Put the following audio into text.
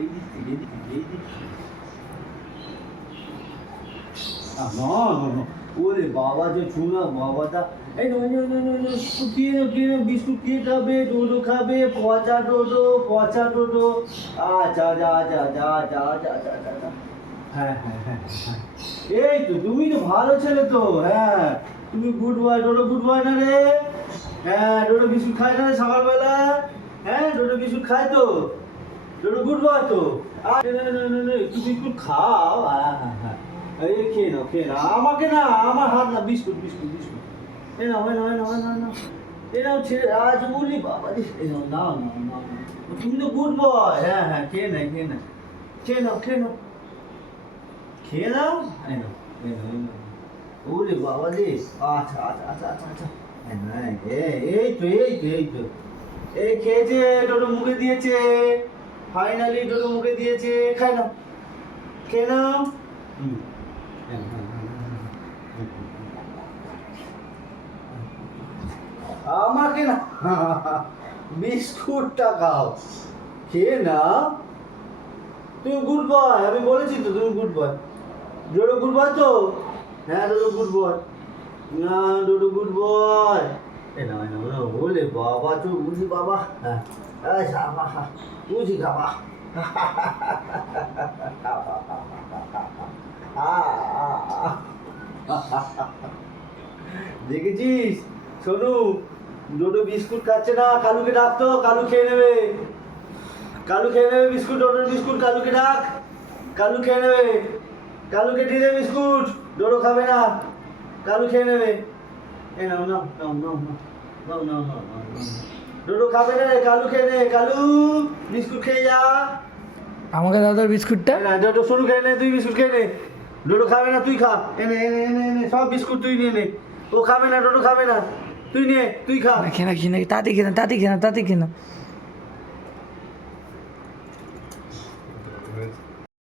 এই দিক থেকে, এই দিক থেকে, এই দিক থেকে। না না না, ওরে বাবা যে চুনা বাবাটা, এই no no no no no, কি না বিস্কুট কে খাবে? ডোডো খাবে, পচা ডোডো, পচা ডোডো। আচ্ছা যা যা যা যা যা যা যা যা। হ্যাঁ হ্যাঁ হ্যাঁ হ্যাঁ, এই তো তুমি তো ভালো ছেলে তো। হ্যাঁ তুমি good boy, Dodo good boy না রে? হ্যাঁ ডোডো বিস্কুট খায় না রে সকালবেলা? হ্যাঁ ডোডো বিস্কুট খায় তো, ডোডো গুড বয় তো। আরে না না না না, একটু বিস্কুট খাও। হ্যাঁ হ্যাঁ হ্যাঁ, এই খেয়ে নাও খেয়ে নাও, আমাকে না, আমার হাত না, বিস্কুট বিস্কুট বিস্কুট। এ নাও এ নাও এ নাও এ নাও এ নাও, এ নাও ছেড়ে, আজ বলি বাবা রে, এ নাও নাও নাও নাও। তুমি তো গুড বয়। হ্যাঁ হ্যাঁ খেয়ে নাও খেয়ে নাও খেয়ে নাও খেয়ে নাও খেয়ে নাও, এই নাও এই নাও এই নাও। ওরে বাবা রে, আচ্ছা আচ্ছা আচ্ছা আচ্ছা আচ্ছা। হ্যাঁ এই তো এই তো এই তো, এই খেয়েছে, ডোডো মুখে দিয়েছে, ফাইনালি ডোডো মুখে দিয়েছে। খাই নাও খেয়ে নাও। হুম, হ্যাঁ, হ্যাঁ, হ্যাঁ, হ্যাঁ, হ্যাঁ। আমাকে না, বিস্কুটটা খাও, খেয়ে নাও। তুমি গুড বয়, আমি বলেছি তো তুমি good boy. Dodo good boy তো? হ্যাঁ ডোডো গুড বয়। না ডোডো গুড বয়। এ না না না, বলে বাবা তো বুঝি বাবা। হ্যাঁ এই বাবা, বুঝি বাবা। দেখেছিস সোনু, ডোডো বিস্কুট খাচ্ছে না, কালুকে ডাকতো, কালু খেয়ে নেবে। কালু খেয়ে নেবে বিস্কুট, ডোডোর বিস্কুট, কালুকে ডাক, কালু খেয়ে নেবে। কালুকে দিয়ে দে বিস্কুট, ডোডো খাবে না, কালু খেয়ে নেবে। এই নাও নাও নাও নাও নাও নাও নাও নাও নাও। ডোডো খাবে না রে, কালু খেয়ে নে, কালু বিস্কুট খেয়ে যা। আমাকে দাও তোর বিস্কুটটা। না ডোডো শুরু খেয়ে নে, তুই বিস্কুট খেয়ে নে। ডোডো খাবে না, তুই খা। এনে এনে এনে এনে সব বিস্কুট তুই নিয়ে নে। ও খাবে না, ডোডো খাবে না, তুই নে, তুই খা। খেয়ে না তাড়াতাড়ি খেয়ে না তাড়াতাড়ি খেয়ে না তাড়াতাড়ি খেয়ে না।